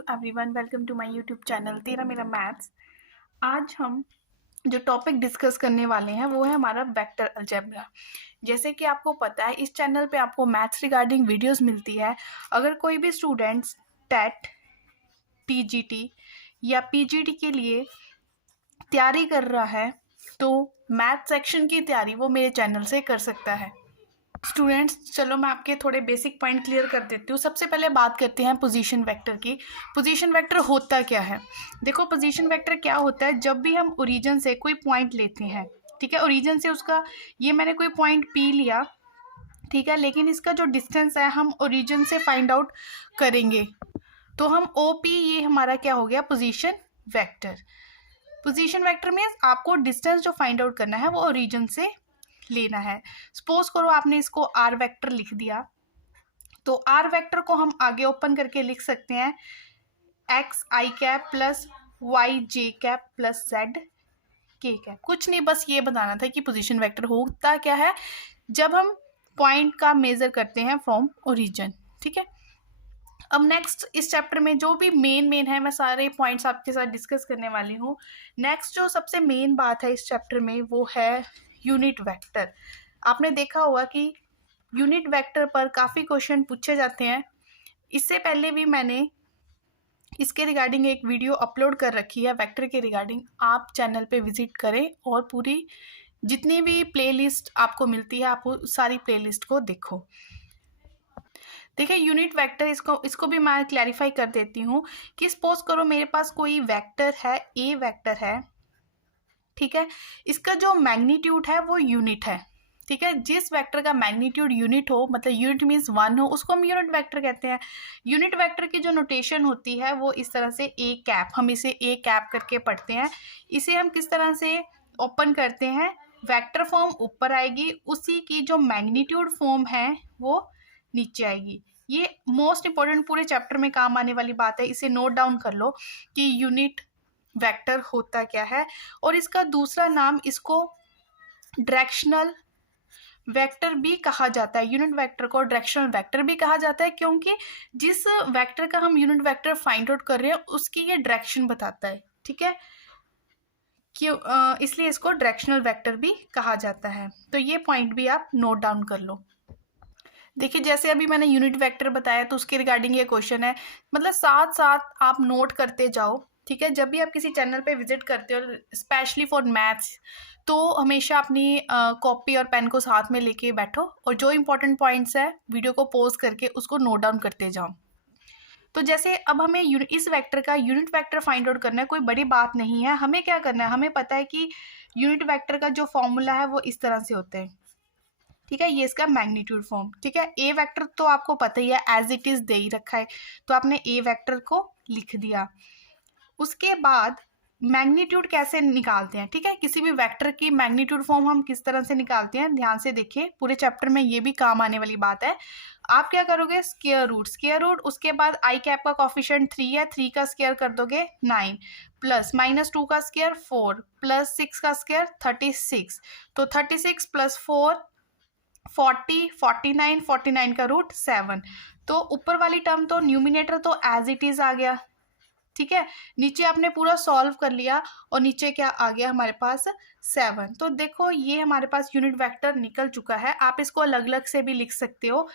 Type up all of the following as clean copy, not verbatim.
To everyone, welcome to my YouTube channel Tera Mera maths. आज हम जो टॉपिक डिस्कस करने वाले हैं वो है हमारा वेक्टर अलजेब्रा। जैसे कि आपको पता है इस चैनल पे आपको मैथ्स रिगार्डिंग वीडियोस मिलती है। अगर कोई भी स्टूडेंट्स टेट, टीजीटी या पीजीटी के लिए तैयारी कर रहा है तो मैथ सेक्शन की तैयारी वो मेरे चैनल से कर सकता है। स्टूडेंट्स, चलो मैं आपके थोड़े बेसिक पॉइंट क्लियर कर देती हूँ। सबसे पहले बात करते हैं पोजीशन वेक्टर की। पोजीशन वेक्टर होता क्या है? देखो, पोजीशन वेक्टर क्या होता है, जब भी हम ओरिजिन से कोई पॉइंट लेते हैं, ठीक है, ओरिजिन से उसका, ये मैंने कोई पॉइंट पी लिया, ठीक है, लेकिन इसका जो डिस्टेंस है हम ओरिजिन से फाइंड आउट करेंगे तो हम ओ पी, ये हमारा क्या हो गया, position vector. Position vector means आपको डिस्टेंस जो फाइंड आउट करना है वो ओरिजिन से लेना है। सपोज करो आपने इसको आर वेक्टर लिख दिया, तो आर वेक्टर को हम आगे ओपन करके लिख सकते हैं एक्स आई कैप प्लस वाई जे कैप प्लस जेड के कैप। कुछ नहीं, बस ये बताना था कि पोजीशन वेक्टर होता क्या है जब हम पॉइंट का मेजर करते हैं फ्रॉम ओरिजिन, ठीक है। अब नेक्स्ट इस चैप्टर में जो भी मेन है, मैं सारे पॉइंट्स आपके साथ डिस्कस करने वाली हूँ। नेक्स्ट जो सबसे मेन बात है इस चैप्टर में वो है यूनिट वेक्टर। आपने देखा होगा कि यूनिट वेक्टर पर काफ़ी क्वेश्चन पूछे जाते हैं। इससे पहले भी मैंने इसके रिगार्डिंग एक वीडियो अपलोड कर रखी है वेक्टर के रिगार्डिंग। आप चैनल पे विजिट करें और पूरी जितनी भी प्लेलिस्ट आपको मिलती है आप सारी प्लेलिस्ट को देखो। देखिए, यूनिट वेक्टर, इसको भी मैं क्लैरिफाई कर देती हूँ कि सपोज करो मेरे पास कोई वेक्टर है, ए वेक्टर है, ठीक है, इसका जो मैग्नीट्यूड है वो यूनिट है, ठीक है। जिस वेक्टर का मैग्नीट्यूड यूनिट हो, मतलब यूनिट मीन्स 1 हो, उसको हम यूनिट वेक्टर कहते हैं। यूनिट वेक्टर की जो नोटेशन होती है वो इस तरह से ए कैप, हम इसे ए कैप करके पढ़ते हैं। इसे हम किस तरह से ओपन करते हैं, वेक्टर फॉर्म ऊपर आएगी, उसी की जो मैग्नीट्यूड फॉर्म है वो नीचे आएगी। ये मोस्ट इंपॉर्टेंट पूरे चैप्टर में काम आने वाली बात है, इसे नोट डाउन कर लो कि यूनिट वेक्टर होता क्या है। और इसका दूसरा नाम, इसको डायरेक्शनल वेक्टर भी कहा जाता है। यूनिट वेक्टर को डायरेक्शनल वेक्टर भी कहा जाता है क्योंकि जिस वेक्टर का हम यूनिट वेक्टर फाइंड आउट कर रहे हैं उसकी ये डायरेक्शन बताता है, ठीक है, क्यों, इसलिए इसको डायरेक्शनल वेक्टर भी कहा जाता है। तो ये पॉइंट भी आप नोट डाउन कर लो। देखिए, जैसे अभी मैंने यूनिट वेक्टर बताया तो उसके रिगार्डिंग ये क्वेश्चन है, मतलब साथ साथ आप नोट करते जाओ, ठीक है। जब भी आप किसी चैनल पे विजिट करते हो स्पेशली फॉर मैथ्स, तो हमेशा अपनी कॉपी और पेन को साथ में लेके बैठो और जो इंपॉर्टेंट पॉइंट्स है वीडियो को पॉज करके उसको नोट डाउन करते जाओ। तो जैसे अब हमें इस वेक्टर का यूनिट वेक्टर फाइंड आउट करना है, कोई बड़ी बात नहीं है। हमें क्या करना है, हमें पता है कि यूनिट वेक्टर का जो फॉर्मूला है वो इस तरह से होता है, ठीक है, ये इसका मैग्नीट्यूड फॉर्म, ठीक है। ए वेक्टर तो आपको पता ही है, एज इट इज दे ही रखा है, तो आपने ए वेक्टर को लिख दिया। उसके बाद मैग्नीट्यूड कैसे निकालते हैं, ठीक है, किसी भी वेक्टर की मैग्नीट्यूड फॉर्म हम किस तरह से निकालते हैं, ध्यान से देखिए, पूरे चैप्टर में ये भी काम आने वाली बात है। आप क्या करोगे, स्क्वायर रूट, उसके बाद आई कैप का कॉफिशिएंट 3 है, 3 का स्क्वायर कर दोगे 9, प्लस -2 का स्क्वायर 4, प्लस 6 का स्क्वायर 36, तो 36 प्लस 4 40, 49, 49 का रूट 7। तो ऊपर वाली टर्म तो न्यूमिनेटर तो एज इट इज आ गया, ठीक है। नीचे आपने पूरा सॉल्व कर लिया और नीचे क्या आ गया हमारे पास 7। तो देखो ये हमारे पास यूनिट वेक्टर निकल चुका है। आप इसको अलग अलग से भी लिख सकते हो,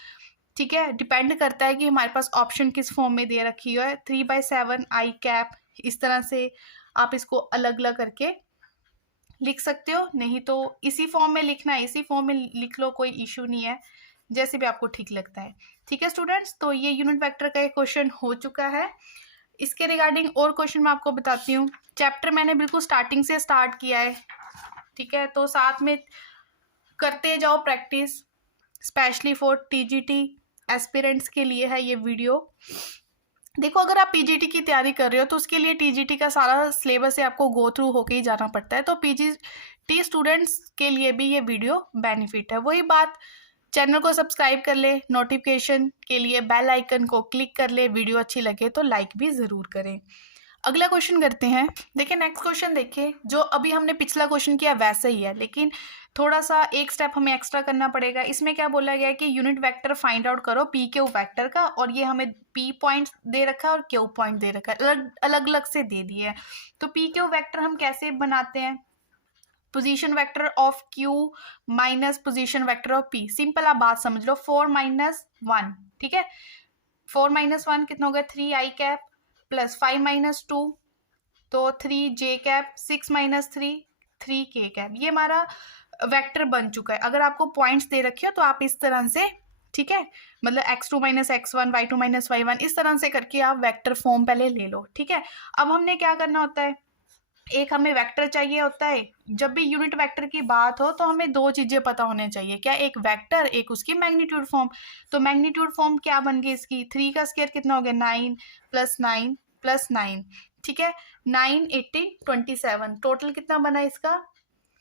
ठीक है, डिपेंड करता है कि हमारे पास ऑप्शन किस फॉर्म में दे रखी है। 3/7 आई कैप, इस तरह से आप इसको अलग अलग करके लिख सकते हो, नहीं तो इसी फॉर्म में लिखना है इसी फॉर्म में लिख लो, कोई इशू नहीं है, जैसे भी आपको ठीक लगता है, ठीक है स्टूडेंट्स। तो ये यूनिट वेक्टर का एक क्वेश्चन हो चुका है। इसके रिगार्डिंग और क्वेश्चन मैं आपको बताती हूँ। चैप्टर मैंने बिल्कुल स्टार्टिंग से स्टार्ट किया है, ठीक है, तो साथ में करते जाओ practice, specially for TGT aspirants के लिए है ये वीडियो। देखो, अगर आप पीजीटी की तैयारी कर रहे हो तो उसके लिए टीजीटी का सारा सिलेबस है आपको गो थ्रू होके ही जाना पड़ता है, तो पीजीटी स्टूडेंट्स के लिए भी ये वीडियो बेनिफिट है। वही बात, चैनल को सब्सक्राइब कर ले, नोटिफिकेशन के लिए बेल आइकन को क्लिक कर ले, वीडियो अच्छी लगे तो लाइक भी ज़रूर करें। अगला क्वेश्चन करते हैं। देखिए नेक्स्ट क्वेश्चन, देखिए जो अभी हमने पिछला क्वेश्चन किया वैसा ही है, लेकिन थोड़ा सा एक स्टेप हमें एक्स्ट्रा करना पड़ेगा। इसमें क्या बोला गया है कि यूनिट वेक्टर फाइंड आउट करो पी क्यू वेक्टर का, और ये हमें पी पॉइंट दे रखा है और क्यू पॉइंट दे रखा है, अलग अलग से दे दिए है। तो पी क्यू वेक्टर हम कैसे बनाते हैं? Position vector of Q minus position vector of P. Simple आप बात समझ लो, 4 - 1, ठीक है। 4 - 1 कितना हो गया? 3i कैप प्लस 5 - 2 तो 3j कैप, 6 - 3 3k कैप। ये हमारा वेक्टर बन चुका है। अगर आपको पॉइंट्स दे रखे हो तो आप इस तरह से, ठीक है, मतलब x2 - x1 y2 - y1 इस तरह से करके आप वेक्टर फॉर्म पहले ले लो, ठीक है। अब हमने क्या करना होता है, एक हमें वेक्टर चाहिए होता है। जब भी यूनिट वेक्टर की बात हो तो हमें दो चीजें पता होने चाहिए, क्या? एक वेक्टर, एक उसकी मैग्नीट्यूड फॉर्म। तो मैग्नीट्यूड फॉर्म क्या बन गई इसकी? 3 का स्क्वायर कितना हो गया? 9 + 9 + 9, ठीक है। 9 18 27, टोटल कितना बना इसका?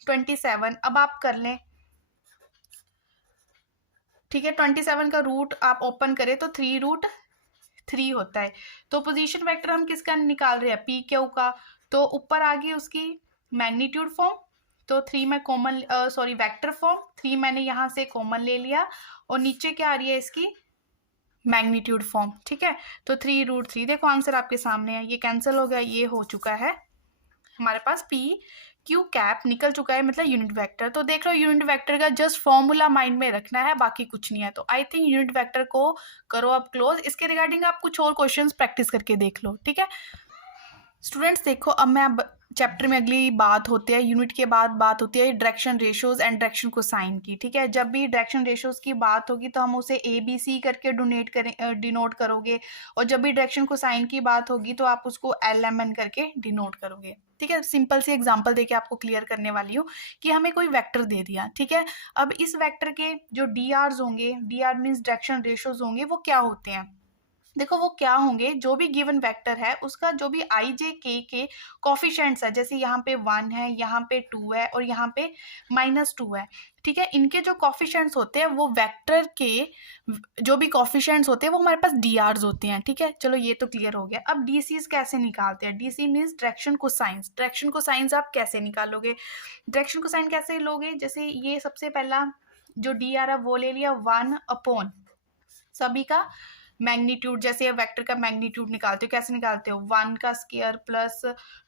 27। अब आप कर लें, ठीक है। 27 का रूट आप ओपन करें तो 3√3 होता है। तो पोजीशन वेक्टर हम किसका निकाल रहे हैं? पी क्यू का। तो ऊपर आ गई उसकी मैग्नीट्यूड फॉर्म, तो 3 में कॉमन, सॉरी वेक्टर फॉर्म 3 मैंने यहाँ से कॉमन ले लिया, और नीचे क्या आ रही है इसकी? मैग्नीट्यूड फॉर्म, ठीक है। तो 3√3, देखो आंसर आपके सामने है, ये कैंसिल हो गया, ये हो चुका है हमारे पास पी क्यू कैप निकल चुका है, मतलब यूनिट वेक्टर। तो देख लो यूनिट वेक्टर का जस्ट फॉर्मूला माइंड में रखना है, बाकी कुछ नहीं है। तो आई थिंक यूनिट वेक्टर को करो अब क्लोज। इसके रिगार्डिंग आप कुछ और क्वेश्चंस प्रैक्टिस करके देख लो, ठीक है। स्टूडेंट्स देखो, अब मैं अब चैप्टर में अगली बात होती है, यूनिट के बाद बात होती है direction ratios and direction cosine की, ठीक है। जब भी डायरेक्शन रेशियोज की बात होगी तो हम उसे ABC करके डिनोट करोगे, और जब भी डायरेक्शन कोसाइन की बात होगी तो आप उसको LMN करके डिनोट करोगे, ठीक है। सिंपल सी एग्जांपल देके आपको क्लियर करने वाली हूँ कि हमें कोई वेक्टर दे दिया, ठीक है। अब इस वेक्टर के जो DRs होंगे, DR मीन्स डायरेक्शन रेशियोज होंगे, वो क्या होते हैं? देखो वो क्या होंगे, जो भी गिवन वेक्टर है उसका जो भी i j k के कॉफिशेंट्स है, जैसे यहाँ पे 1 है, यहाँ पे 2 है और यहाँ पे -2 है, ठीक है। इनके जो कॉफिशेंट्स होते हैं वो वेक्टर के जो भी कॉफिशेंट्स होते हैं वो हमारे पास DRs होते हैं, ठीक है। चलो ये तो क्लियर हो गया। अब DCs कैसे निकालते हैं? DC means direction cosines. Direction cosines आप कैसे निकालोगे? डायरेक्शन कोसाइन कैसे लोगे? जैसे ये सबसे पहला जो DR है वो ले लिया 1/, सभी का मैग्नीट्यूड, जैसे वेक्टर का मैग्नीट्यूड निकालते हो, कैसे निकालते हो? 1 का स्क्वायर प्लस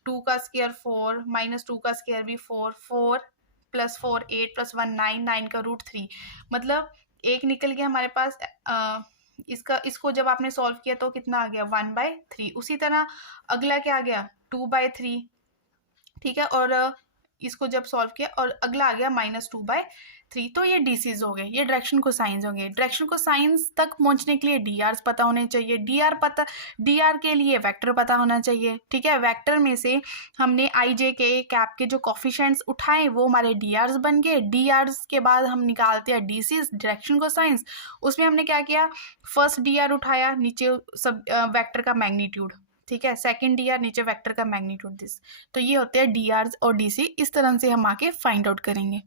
2 का स्क्वायर 4 -2 का स्क्वायर भी 4, 4 + 4 8 + 1 9, 9 का √3, मतलब एक निकल गया हमारे पास। इसको जब आपने सॉल्व किया तो कितना आ गया? 1/3। उसी तरह अगला क्या आ गया? 2/3, ठीक है। और इसको जब सॉल्व किया और अगला आ गया -2/3। तो ये DCs हो गए, ये डायरेक्शन कोसाइंस हो गए। डायरेक्शन कोसाइंस तक पहुंचने के लिए DRs पता होने चाहिए, DR के लिए वेक्टर पता होना चाहिए, ठीक है। वेक्टर में से हमने i j k कैप के जो कॉफिशेंट्स उठाए वो हमारे DRs बन गए। DRs के बाद हम निकालते हैं DCs, डायरेक्शन कोसाइंस। उसमें हमने क्या किया? फर्स्ट DR उठाया, नीचे सब वेक्टर का मैग्नीट्यूड, ठीक है। सेकंड DR, नीचे वेक्टर का मैग्नीट्यूड दिस। तो ये होते हैं DRs और DC। इस तरह से हम आके फाइंड आउट करेंगे।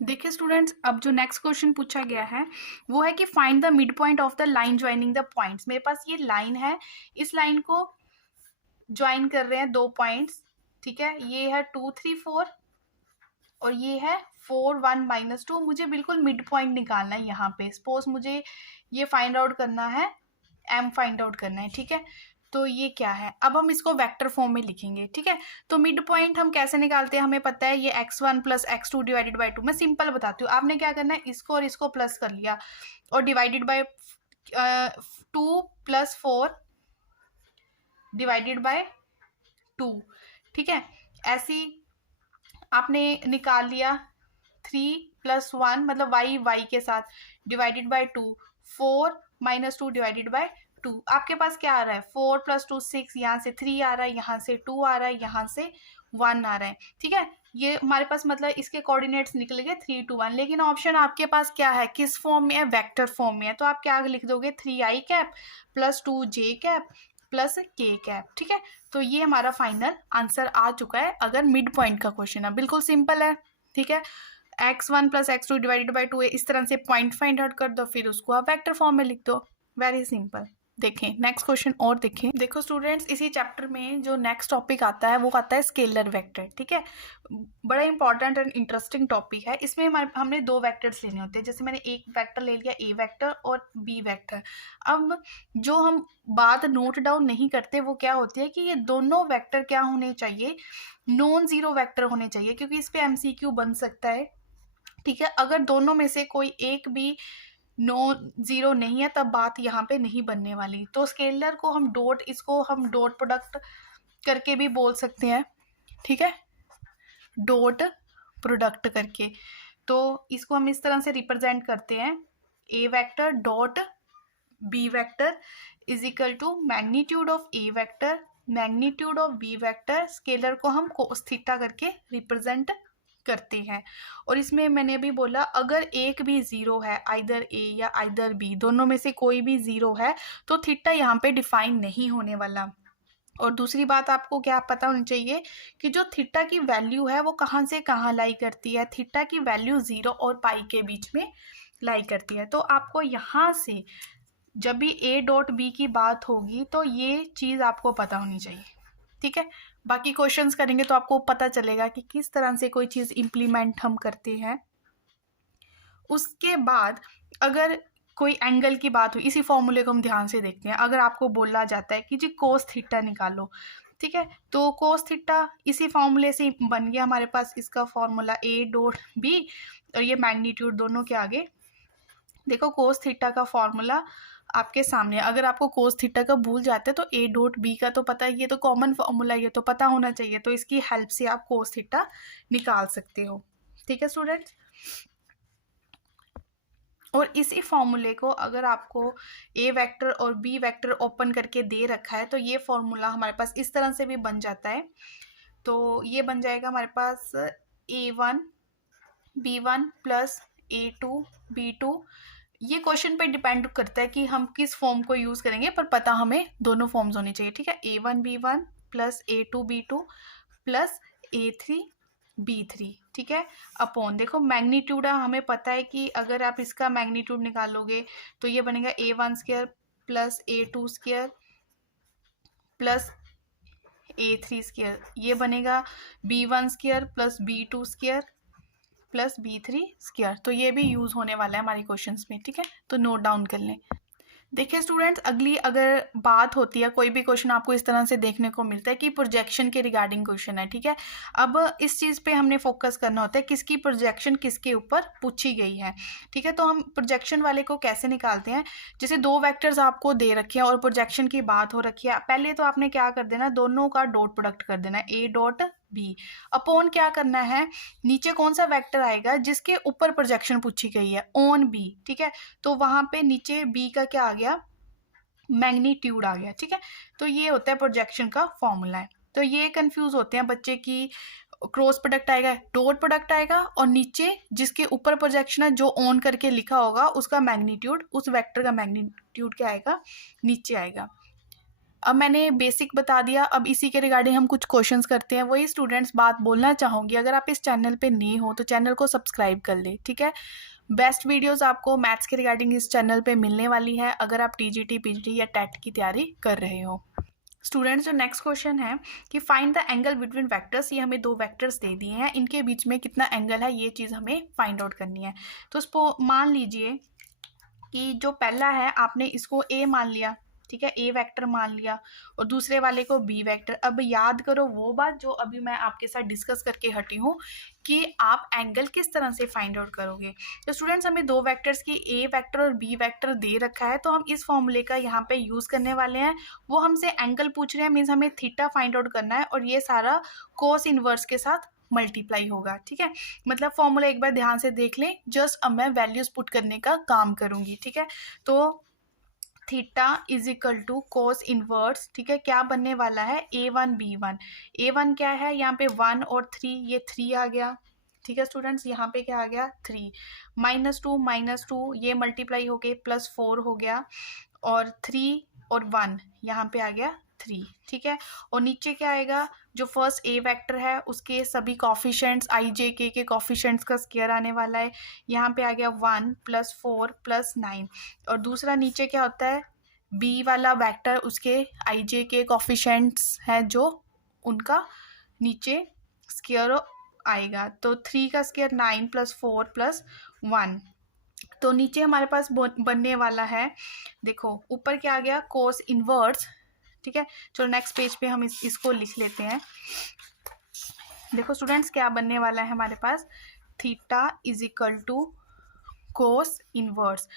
देखिए स्टूडेंट्स, अब जो नेक्स्ट क्वेश्चन पूछा गया है वो है कि find the mid point of the line joining the points. मेरे पास ये लाइन है, इस लाइन को ज्वाइन कर रहे हैं दो पॉइंट्स, ठीक है। ये है 2 3 4 और ये है 4 1 -2। मुझे बिल्कुल मिड पॉइंट निकालना है यहाँ पे। सपोज मुझे ये फाइंड आउट करना है, M फाइंड आउट करना है, ठीक है। तो ये क्या है? अब हम इसको वेक्टर फॉर्म में लिखेंगे, ठीक है। तो मिड पॉइंट हम कैसे निकालते हैं? हमें पता है ये x1 + x2 डिवाइडेड बाई 2। मैं सिंपल बताती हूँ, आपने क्या करना है, इसको और इसको प्लस कर लिया और डिवाइडेड बाय 2 + 4 डिवाइडेड बाय 2, ठीक है। ऐसी आपने निकाल लिया 3 + 1 मतलब y के साथ डिवाइडेड बाय 2, 4 - 2 डिवाइडेड बाय 2। आपके पास क्या आ रहा है? 4 + 2 6, यहाँ से 3 आ रहा है, यहाँ से 2 आ रहा है, यहाँ से 1 आ रहा है, ठीक है। ये हमारे पास मतलब इसके कोऑर्डिनेट्स निकल गए 3 2 1। लेकिन ऑप्शन आपके पास क्या है, किस फॉर्म में है? वेक्टर फॉर्म में है। तो आप क्या लिख दोगे? 3i cap + 2j cap + k cap, ठीक है। तो ये हमारा फाइनल आंसर आ चुका है अगर मिड पॉइंट का क्वेश्चन है। बिल्कुल सिंपल है, ठीक है। x1 + x2 डिवाइडेड बाई 2 इस तरह से पॉइंट फाइंड आउट कर दो, फिर उसको आप वेक्टर फॉर्म में लिख दो। Very simple. देखें नेक्स्ट क्वेश्चन और देखें। देखो स्टूडेंट्स, इसी चैप्टर में जो नेक्स्ट टॉपिक आता है वो आता है स्केलर वेक्टर। ठीक है, बड़ा इंपॉर्टेंट एंड इंटरेस्टिंग टॉपिक है। इसमें हमने दो वेक्टर्स लेने होते हैं। जैसे मैंने एक वेक्टर ले लिया ए वेक्टर और बी वेक्टर। अब जो हम बात नोट डाउन नहीं करते वो क्या होती है कि ये दोनों वेक्टर क्या होने चाहिए, नॉन जीरो वेक्टर होने चाहिए, क्योंकि इस पे एमसीक्यू बन सकता है। ठीक है, अगर दोनों में से कोई एक भी नॉन जीरो नहीं है तब बात यहाँ पे नहीं बनने वाली। तो स्केलर को हम डॉट, इसको हम डॉट प्रोडक्ट करके भी बोल सकते हैं। ठीक है, डॉट प्रोडक्ट करके, तो इसको हम इस तरह से रिप्रेजेंट करते हैं, A vector dot B vector is equal to magnitude of A vector magnitude of B vector. Scalar को हम कोस थीटा करके रिप्रेजेंट करते हैं। और इसमें मैंने अभी बोला, अगर एक भी जीरो है, आइदर ए या आइदर बी, दोनों में से कोई भी जीरो है, तो थीटा यहाँ पे डिफाइन नहीं होने वाला। और दूसरी बात आपको क्या पता होनी चाहिए कि जो थीटा की वैल्यू है वो कहाँ से कहाँ लाई करती है। थीटा की वैल्यू 0 और पाई के बीच में लाई करती है। तो आपको यहाँ से जब भी ए डॉट बी की बात होगी तो ये चीज़ आपको पता होनी चाहिए। ठीक है, बाकी क्वेश्चंस करेंगे तो आपको पता चलेगा कि किस तरह से कोई चीज़ इम्प्लीमेंट हम करते हैं। उसके बाद अगर कोई एंगल की बात हुई, इसी फॉर्मूले को हम ध्यान से देखते हैं। अगर आपको बोला जाता है कि जी कोस थीटा निकालो, ठीक है, तो कोस थीटा इसी फॉर्मूले से बन गया हमारे पास। इसका फॉर्मूला ए डॉट बी और ये मैग्नीट्यूड दोनों के आगे। देखो कोस थीटा का फॉर्मूला आपके सामने। अगर आपको कोस थीटा का भूल जाते हैं तो ए डॉट बी का तो पता है, ये तो कॉमन फॉर्मूला, ये तो पता होना चाहिए। तो इसकी हेल्प से आप कोस थीटा निकाल सकते हो। ठीक है स्टूडेंट्स, और इसी फॉर्मूले को अगर आपको ए वेक्टर और बी वेक्टर ओपन करके दे रखा है तो ये फॉर्मूला हमारे पास इस तरह से भी बन जाता है। तो ये बन जाएगा हमारे पास a1 b1 plus a2 b2। ये क्वेश्चन पे डिपेंड करता है कि हम किस फॉर्म को यूज़ करेंगे, पर पता हमें दोनों फॉर्म्स होनी चाहिए। ठीक है, a1 b1 plus a2 b2 plus a3 b3। ठीक है, अपॉन, देखो मैग्नीट्यूड हमें पता है कि अगर आप इसका मैग्नीट्यूड निकालोगे तो ये बनेगा a1 square plus a2 square plus a3 square. ये बनेगा b1 square plus b2 square plus b3 square. तो ये भी यूज़ होने वाला है हमारे क्वेश्चंस में। ठीक है, तो नोट डाउन कर लें। देखिए स्टूडेंट्स, अगली अगर बात होती है, कोई भी क्वेश्चन आपको इस तरह से देखने को मिलता है कि प्रोजेक्शन के रिगार्डिंग क्वेश्चन है। ठीक है, अब इस चीज़ पे हमने फोकस करना होता है किसकी प्रोजेक्शन किसके ऊपर पूछी गई है। ठीक है, तो हम प्रोजेक्शन वाले को कैसे निकालते हैं। जैसे दो वेक्टर्स आपको दे रखे हैं और प्रोजेक्शन की बात हो रखी है, पहले तो आपने क्या कर देना, दोनों का डॉट प्रोडक्ट कर देना, ए डॉट बी अपॉन क्या करना है, नीचे कौन सा वेक्टर आएगा जिसके ऊपर प्रोजेक्शन पूछी गई है, ऑन बी। ठीक है, तो वहां पे नीचे बी का क्या आ गया, मैग्नीट्यूड आ गया। ठीक है, तो ये होता है प्रोजेक्शन का फॉर्मूला है। तो ये कंफ्यूज होते हैं बच्चे की क्रॉस प्रोडक्ट आएगा, डॉट प्रोडक्ट आएगा और नीचे जिसके ऊपर प्रोजेक्शन है जो ऑन करके लिखा होगा उसका मैग्नीट्यूड, उस वेक्टर का मैग्नीट्यूड क्या आएगा, नीचे आएगा। अब मैंने बेसिक बता दिया, अब इसी के रिगार्डिंग हम कुछ क्वेश्चंस करते हैं। वही स्टूडेंट्स बात बोलना चाहूँगी, अगर आप इस चैनल पे नए हो तो चैनल को सब्सक्राइब कर ले। ठीक है, बेस्ट वीडियोस आपको मैथ्स के रिगार्डिंग इस चैनल पे मिलने वाली है अगर आप टीजीटी पीजीटी या टेट की तैयारी कर रहे हो। स्टूडेंट्स, जो नेक्स्ट क्वेश्चन है कि find the angle between vectors, ये हमें दो वेक्टर्स दे दिए हैं, इनके बीच में कितना एंगल है ये चीज़ हमें फाइंड आउट करनी है। तो इसको मान लीजिए कि जो पहला है आपने इसको ए मान लिया, ठीक है, ए वेक्टर मान लिया, और दूसरे वाले को बी वेक्टर। अब याद करो वो बात जो अभी मैं आपके साथ डिस्कस करके हटी हूँ कि आप एंगल किस तरह से फाइंड आउट करोगे। तो स्टूडेंट्स, हमें दो वेक्टर्स की ए वेक्टर और बी वेक्टर दे रखा है, तो हम इस फॉर्मूले का यहाँ पे यूज़ करने वाले हैं। वो हमसे एंगल पूछ रहे हैं, मीन्स हमें थीटा फाइंड आउट करना है, और ये सारा कोस इनवर्स के साथ मल्टीप्लाई होगा। ठीक है, मतलब फॉर्मूला एक बार ध्यान से देख लें, जस्ट अब मैं वैल्यूज पुट करने का काम करूँगी। ठीक है, तो theta is equal to cos inverse, ठीक है, क्या बनने वाला है, a1 b1। a1 क्या है, यहाँ पे 1 और 3, ये 3 आ गया। ठीक है स्टूडेंट्स, यहाँ पे क्या आ गया, 3 -2 ये मल्टीप्लाई हो गए +4 हो गया, और 3 और 1 यहाँ पे आ गया 3। ठीक है, और नीचे क्या आएगा, जो फर्स्ट ए वेक्टर है उसके सभी कॉफिशेंट्स आई जे के कॉफिशेंट्स का स्क्वायर आने वाला है। यहाँ पे आ गया 1 +4 +9, और दूसरा नीचे क्या होता है, बी वाला वेक्टर उसके आई जे के कोफिशिएंट्स हैं जो उनका नीचे स्क्वायर आएगा। तो 3 का स्क्वायर 9 + 4 + 1। तो नीचे हमारे पास बनने वाला है, देखो ऊपर क्या आ गया, कोस इनवर्स। ठीक है, चलो नेक्स्ट पेज पे हम इसको लिख लेते हैं। देखो स्टूडेंट्स क्या बनने वाला है हमारे पास, थीटा = कोस इनवर्स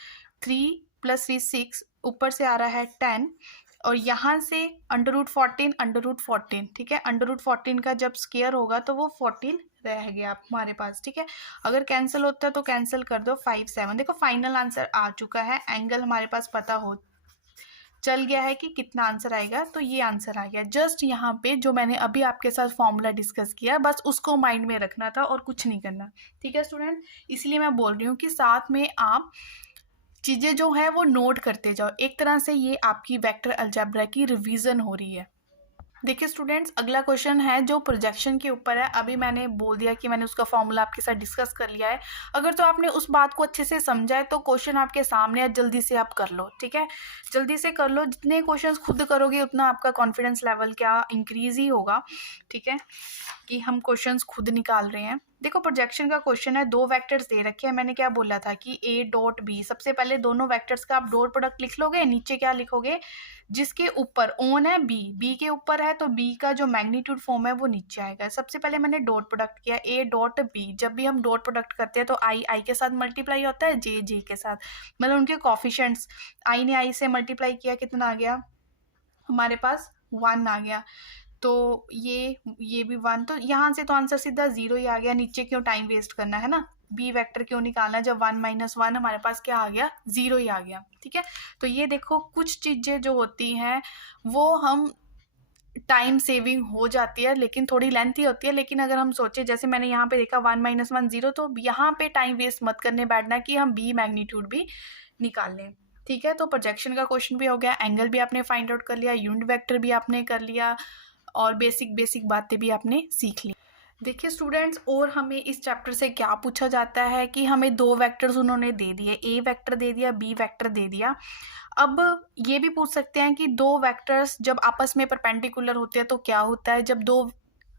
3 + 3 6, ऊपर से आ रहा है 10, और यहाँ से √14 ठीक है, √14 का जब स्क्वायर होगा तो वो 14 रह गया हमारे पास। ठीक है, अगर कैंसिल होता है तो कैंसिल कर दो, 5 7। देखो फाइनल आंसर आ चुका है, एंगल हमारे पास पता हो चल गया है कि कितना आंसर आएगा, तो ये आंसर आ गया। जस्ट यहाँ पे जो मैंने अभी आपके साथ फॉर्मूला डिस्कस किया बस उसको माइंड में रखना था और कुछ नहीं करना। ठीक है स्टूडेंट, इसलिए मैं बोल रही हूँ कि साथ में आप चीज़ें जो है वो नोट करते जाओ, एक तरह से ये आपकी वेक्टर अलजेब्रा की रिवीजन हो रही है। देखिए स्टूडेंट्स, अगला क्वेश्चन है जो प्रोजेक्शन के ऊपर है। अभी मैंने बोल दिया कि मैंने उसका फॉर्मूला आपके साथ डिस्कस कर लिया है। अगर तो आपने उस बात को अच्छे से समझा है तो क्वेश्चन आपके सामने है, जल्दी से आप कर लो। ठीक है, जल्दी से कर लो, जितने क्वेश्चंस खुद करोगे उतना आपका कॉन्फिडेंस लेवल क्या इंक्रीज ही होगा। ठीक है, कि हम क्वेश्चंस खुद निकाल रहे हैं। देखो प्रोजेक्शन का क्वेश्चन है, दो वेक्टर्स दे रखे हैं। मैंने क्या बोला था कि A.B, सबसे पहले दोनों वेक्टर्स का आप डॉट प्रोडक्ट लिख लोगे, नीचे क्या लिखोगे, जिसके ऊपर ऑन है बी के ऊपर है तो बी का जो मैग्नीट्यूड फॉर्म है वो नीचे आएगा। सबसे पहले मैंने डॉट प्रोडक्ट किया A.B। जब भी हम डॉट प्रोडक्ट करते हैं तो आई के साथ मल्टीप्लाई होता है, जे के साथ, मतलब उनके कॉफिशिएंट्स। आई ने आई से मल्टीप्लाई किया, कितना आ गया हमारे पास, 1 आ गया। तो ये भी 1, तो यहाँ से तो आंसर सीधा 0 ही आ गया। नीचे क्यों टाइम वेस्ट करना है ना, बी वेक्टर क्यों निकालना है जब 1 - 1 हमारे पास क्या आ गया, 0 ही आ गया। ठीक है, तो ये देखो कुछ चीज़ें जो होती हैं वो हम टाइम सेविंग हो जाती है, लेकिन थोड़ी लेंथी होती है। लेकिन अगर हम सोचे, जैसे मैंने यहाँ पे देखा 1 - 1 0, तो यहाँ पे टाइम वेस्ट मत करने बैठना कि हम बी मैग्नीट्यूड भी निकाल लें। ठीक है, तो प्रोजेक्शन का क्वेश्चन भी हो गया, एंगल भी आपने फाइंड आउट कर लिया, यूनिट वेक्टर भी आपने कर लिया, और बेसिक बातें भी आपने सीख ली। देखिए स्टूडेंट्स, और हमें इस चैप्टर से क्या पूछा जाता है कि हमें दो वेक्टर्स उन्होंने दे दिए, ए वेक्टर दे दिया, बी वेक्टर दे दिया। अब ये भी पूछ सकते हैं कि दो वेक्टर्स जब आपस में परपेंडिकुलर होते हैं तो क्या होता है, जब दो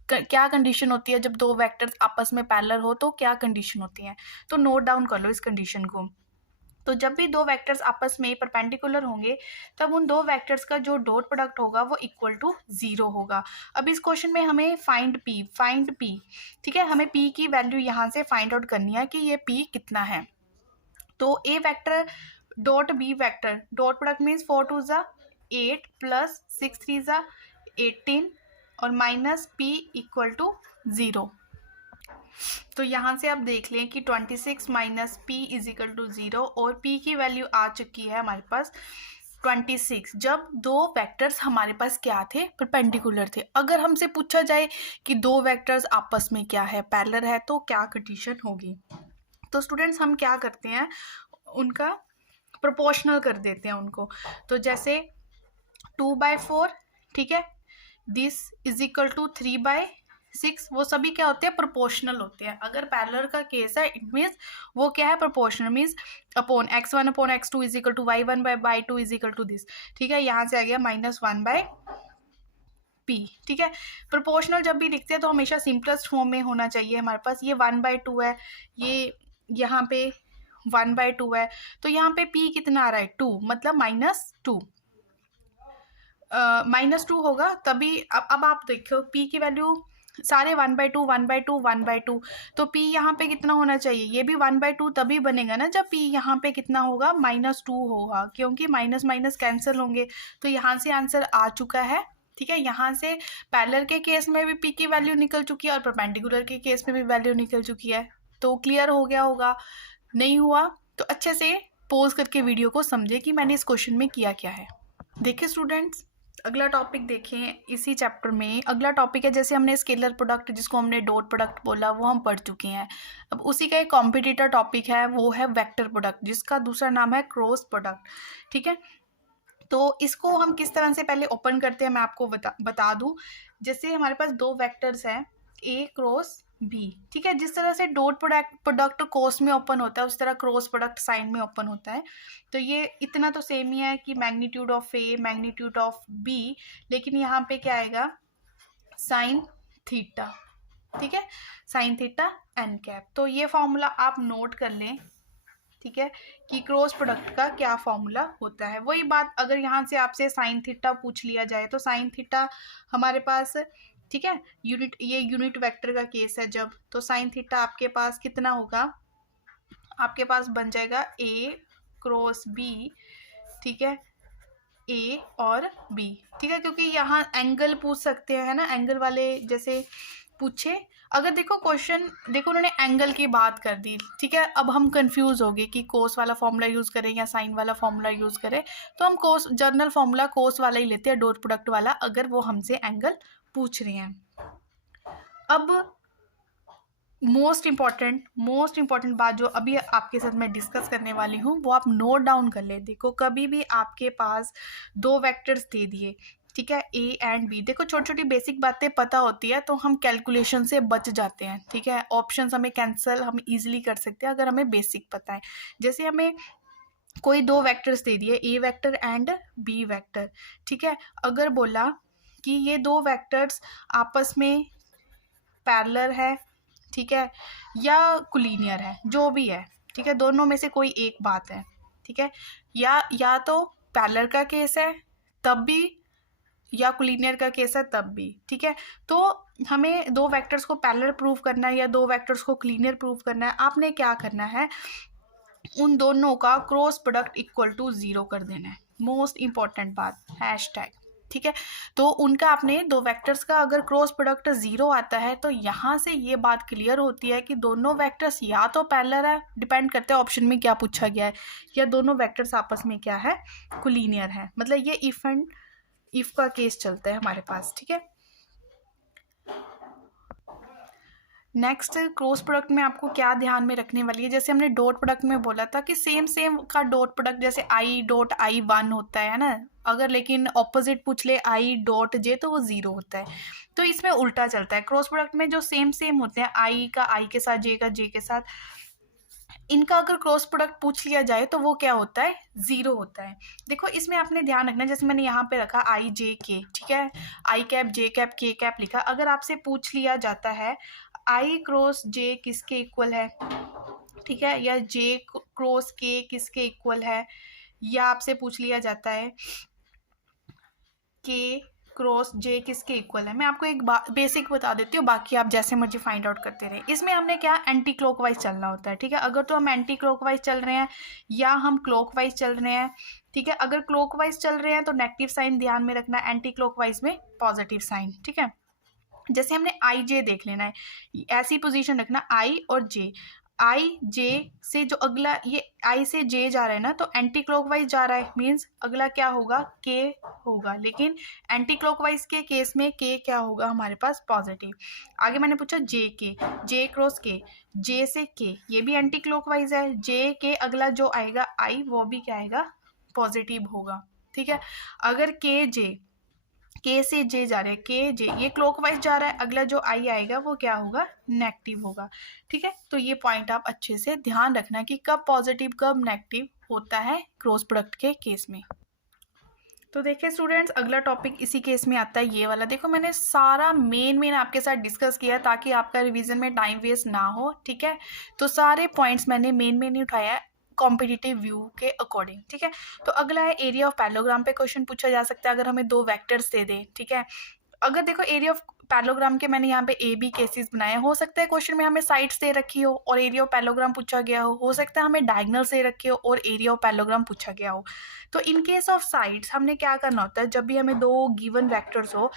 क्या कंडीशन होती है, जब दो वेक्टर्स आपस में पैरेलल हो तो क्या कंडीशन होती है। तो नोट डाउन कर लो इस कंडीशन को। तो जब भी दो वेक्टर्स आपस में परपेंडिकुलर होंगे तब उन दो वेक्टर्स का जो डॉट प्रोडक्ट होगा वो इक्वल टू 0 होगा। अब इस क्वेश्चन में हमें फाइंड पी, ठीक है, हमें पी की वैल्यू यहाँ से फाइंड आउट करनी है कि ये पी कितना है। तो A vector dot B vector, dot product means 4 2 = 8 + 6 3 = 18 और माइनस पी इक्वल टू 0। तो यहाँ से आप देख लें कि 26 - p = 0 और p की वैल्यू आ चुकी है हमारे पास 26, जब दो वेक्टर्स हमारे पास क्या थे, परपेंडिकुलर थे। अगर हमसे पूछा जाए कि दो वेक्टर्स आपस में क्या है, पैरेलल है, तो क्या कंडीशन होगी। तो स्टूडेंट्स हम क्या करते हैं, उनका प्रोपोर्शनल कर देते हैं उनको। तो जैसे 2/4, ठीक है, दिस = 3/6, वो सभी क्या होते हैं, प्रोपोर्शनल होते हैं। अगर पैरेलल का केस है इट मीन्स वो क्या है, proportional means upon x1 / x2 = y1/2 = this. ठीक है, यहाँ से आ गया -1/p। ठीक है, प्रोपोर्शनल जब भी लिखते हैं तो हमेशा सिंपलेस्ट फॉर्म में होना चाहिए हमारे पास। ये 1/2 है, ये यहाँ पे 1/2 है, तो यहाँ पे p कितना आ रहा है, 2, मतलब -2, -2 होगा तभी। अब आप देखो p की वैल्यू सारे 1/2 1/2 1/2, तो p यहाँ पे कितना होना चाहिए, ये भी 1/2 तभी बनेगा ना जब p यहाँ पे कितना होगा, -2 होगा, क्योंकि माइनस माइनस कैंसिल होंगे। तो यहाँ से आंसर आ चुका है। ठीक है, यहाँ से पैरेलल के केस में भी p की वैल्यू निकल चुकी है और परपेंडिकुलर के केस में भी वैल्यू निकल चुकी है। तो क्लियर हो गया होगा, नहीं हुआ तो अच्छे से पॉज करके वीडियो को समझे कि मैंने इस क्वेश्चन में किया क्या है। देखिए स्टूडेंट्स, अगला टॉपिक देखें इसी चैप्टर में। अगला टॉपिक है, जैसे हमने स्केलर प्रोडक्ट जिसको हमने डॉट प्रोडक्ट बोला वो हम पढ़ चुके हैं। अब उसी का एक कॉम्पिटिटर टॉपिक है, वो है वेक्टर प्रोडक्ट, जिसका दूसरा नाम है क्रॉस प्रोडक्ट। ठीक है, तो इसको हम किस तरह से पहले ओपन करते हैं मैं आपको बता दूं। जैसे हमारे पास दो वेक्टर्स हैं A क्रॉस बी। ठीक है, जिस तरह से डॉट प्रोडक्ट कोस में ओपन होता है उस तरह क्रॉस प्रोडक्ट साइन में ओपन होता है। तो ये इतना तो सेम ही है कि magnitude of A magnitude of B, लेकिन यहाँ पे क्या आएगा, साइन थीटा। ठीक है, साइन थीटा एन कैप। तो ये फॉर्मूला आप नोट कर लें, ठीक है, कि क्रॉस प्रोडक्ट का क्या फॉर्मूला होता है। वही बात अगर यहाँ से आपसे साइन थीटा पूछ लिया जाए तो साइन थीटा हमारे पास, ठीक है, यूनिट वेक्टर का केस है जब, तो साइन थीटा आपके पास कितना होगा, आपके पास बन जाएगा ए क्रॉस बी। ठीक है, ए और बी। ठीक है, क्योंकि यहाँ एंगल पूछ सकते हैं, है ना, एंगल वाले जैसे पूछे। अगर देखो क्वेश्चन, देखो उन्होंने एंगल की बात कर दी, ठीक है, अब हम कंफ्यूज हो गए कि कोस वाला फॉर्मूला यूज़ करें या साइन वाला फॉर्मूला यूज़ करें, तो हम कोस जर्नल फॉर्मूला कोस वाला ही लेते हैं, डॉट प्रोडक्ट वाला, अगर वो हमसे एंगल पूछ रहे हैं। अब मोस्ट इम्पॉर्टेंट बात जो अभी आपके साथ मैं डिस्कस करने वाली हूँ वो आप नोट डाउन कर ले। देखो कभी भी आपके पास दो वेक्टर्स दे दिए, ठीक है, ए एंड बी, देखो छोटी छोटी बेसिक बातें पता होती है तो हम कैलकुलेशन से बच जाते हैं। ठीक है, ऑप्शंस हमें कैंसिल हम इजीली कर सकते हैं अगर हमें बेसिक पता है। जैसे हमें कोई दो वेक्टर्स दे दिए, ए वेक्टर एंड बी वेक्टर, ठीक है, अगर बोला कि ये दो वेक्टर्स आपस में पैरेलल है, ठीक है, या कोलिनियर है, जो भी है, ठीक है, दोनों में से कोई एक बात है, ठीक है, या तो पैरेलल का केस है तब भी, या कोलिनियर का केस है तब भी। ठीक है, तो हमें दो वेक्टर्स को पैरेलल प्रूव करना है या दो वेक्टर्स को कोलिनियर प्रूव करना है, आपने क्या करना है, उन दोनों का क्रॉस प्रोडक्ट इक्वल टू 0 कर देना है। मोस्ट इंपॉर्टेंट बात, हैशटैग। ठीक है, तो उनका आपने दो वेक्टर्स का अगर क्रॉस प्रोडक्ट 0 आता है तो यहाँ से ये बात क्लियर होती है कि दोनों वेक्टर्स या तो पैरेलल है, डिपेंड करते हैं ऑप्शन में क्या पूछा गया है, या दोनों वेक्टर्स आपस में क्या है, कोलिनियर है। मतलब ये इफ एंड इफ का केस चलता है हमारे पास। ठीक है, नेक्स्ट क्रॉस प्रोडक्ट में आपको क्या ध्यान में रखने वाली है, जैसे हमने डॉट प्रोडक्ट में बोला था कि सेम का डॉट प्रोडक्ट जैसे आई डॉट आई 1 होता है ना, अगर लेकिन ऑपोजिट पूछ ले आई डॉट जे तो वो 0 होता है। तो इसमें उल्टा चलता है, क्रॉस प्रोडक्ट में जो सेम होते हैं, आई का आई के साथ, जे का जे के साथ, इनका अगर क्रॉस प्रोडक्ट पूछ लिया जाए तो वो क्या होता है, 0 होता है। देखो इसमें आपने ध्यान रखना, जैसे मैंने यहाँ पे रखा आई जे के, ठीक है, आई कैप जे कैप के कैप लिखा, अगर आपसे पूछ लिया जाता है आई क्रॉस जे किसके इक्वल है, ठीक है, या जे क्रॉस के किसके इक्वल है, या आपसे पूछ लिया जाता है के क्रॉस जे किसके इक्वल है, मैं आपको एक बेसिक बता देती हूँ, बाकी आप जैसे मर्जी फाइंड आउट करते रहे। इसमें हमने क्या एंटी क्लॉकवाइज चलना होता है। ठीक है, अगर तो हम एंटी क्लॉकवाइज चल रहे हैं या हम क्लॉकवाइज चल रहे हैं, ठीक है, अगर क्लॉकवाइज चल रहे हैं तो नेगेटिव साइन ध्यान में रखना, एंटी क्लॉकवाइज में पॉजिटिव साइन। ठीक है, जैसे हमने आई जे देख लेना है, ऐसी पोजीशन रखना आई और जे, आई जे से जो अगला, ये आई से जे जा रहा है ना, तो एंटी क्लॉकवाइज जा रहा है, मीन्स अगला क्या होगा, के होगा, लेकिन एंटी क्लॉकवाइज के केस में के क्या होगा हमारे पास, पॉजिटिव। आगे मैंने पूछा जे के, जे क्रॉस के, जे से के, ये भी एंटी क्लॉकवाइज है, जे के अगला जो आएगा आई वो भी क्या आएगा, पॉजिटिव होगा। ठीक है, अगर के से जे जा रहे हैं, के जे ये क्लॉकवाइज जा रहा है, अगला जो आई आएगा वो क्या होगा, नेगेटिव होगा। ठीक है, तो ये पॉइंट आप अच्छे से ध्यान रखना कि कब पॉजिटिव कब नेगेटिव होता है क्रॉस प्रोडक्ट के केस में। तो देखिए स्टूडेंट्स, अगला टॉपिक इसी केस में आता है, ये वाला। देखो मैंने सारा मेन आपके साथ डिस्कस किया ताकि आपका रिवीजन में टाइम वेस्ट ना हो। ठीक है, तो सारे पॉइंट्स मैंने मेन ही उठाया है कॉम्पिटिटिव व्यू के अकॉर्डिंग। ठीक है, तो अगला है एरिया ऑफ पैरेललोग्राम पे क्वेश्चन पूछा जा सकता है अगर हमें दो वेक्टर्स दे दे। ठीक है, अगर देखो एरिया ऑफ पैरेललोग्राम के मैंने यहाँ पे ए बी केसेस बनाए, हो सकता है क्वेश्चन में हमें साइड्स दे रखी हो और एरिया ऑफ पैरेललोग्राम पूछा गया हो सकता है हमें डायगोनल्स दे रखे हो और एरिया ऑफ पैरेललोग्राम पूछा गया हो। तो इन केस ऑफ साइड्स हमने क्या करना होता है, जब भी हमें दो गिवन वेक्टर्स हो,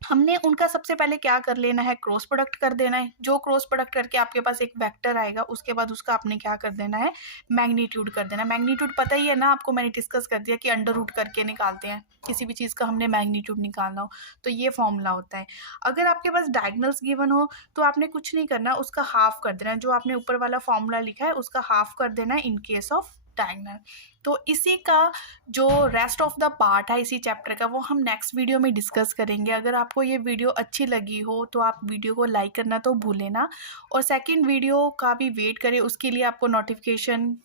हमने उनका सबसे पहले क्या कर लेना है, क्रॉस प्रोडक्ट कर देना है। जो क्रॉस प्रोडक्ट करके आपके पास एक वेक्टर आएगा उसके बाद उसका आपने क्या कर देना है, मैग्नीट्यूड कर देना। मैग्नीट्यूड पता ही है ना आपको, मैंने डिस्कस कर दिया कि अंडर रूट करके निकालते हैं किसी भी चीज़ का, हमने मैग्नीट्यूड निकालना हो तो ये फॉर्मूला होता है। अगर आपके पास डायगोनल्स गिवन हो तो आपने कुछ नहीं करना, उसका हाफ कर देना, जो आपने ऊपर वाला फॉर्मूला लिखा है उसका हाफ कर देना है इन केस ऑफ डायगोनल। तो इसी का जो रेस्ट ऑफ द पार्ट है इसी चैप्टर का वो हम नेक्स्ट वीडियो में डिस्कस करेंगे। अगर आपको ये वीडियो अच्छी लगी हो तो आप वीडियो को लाइक करना तो भूलें ना, और सेकंड वीडियो का भी वेट करें, उसके लिए आपको नोटिफिकेशन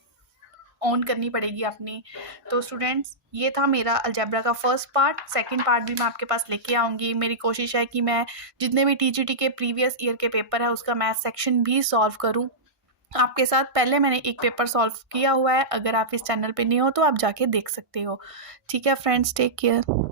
ऑन करनी पड़ेगी अपनी। तो स्टूडेंट्स, ये था मेरा अलजेब्रा का फर्स्ट पार्ट। सेकंड पार्ट भी मैं आपके पास लेके आऊँगी। मेरी कोशिश है कि मैं जितने भी टीजीटी के प्रीवियस ईयर के पेपर है उसका मैथ सेक्शन भी सॉल्व करूँ आपके साथ। पहले मैंने एक पेपर सॉल्व किया हुआ है, अगर आप इस चैनल पे नहीं हो तो आप जाके देख सकते हो। ठीक है फ्रेंड्स, टेक केयर।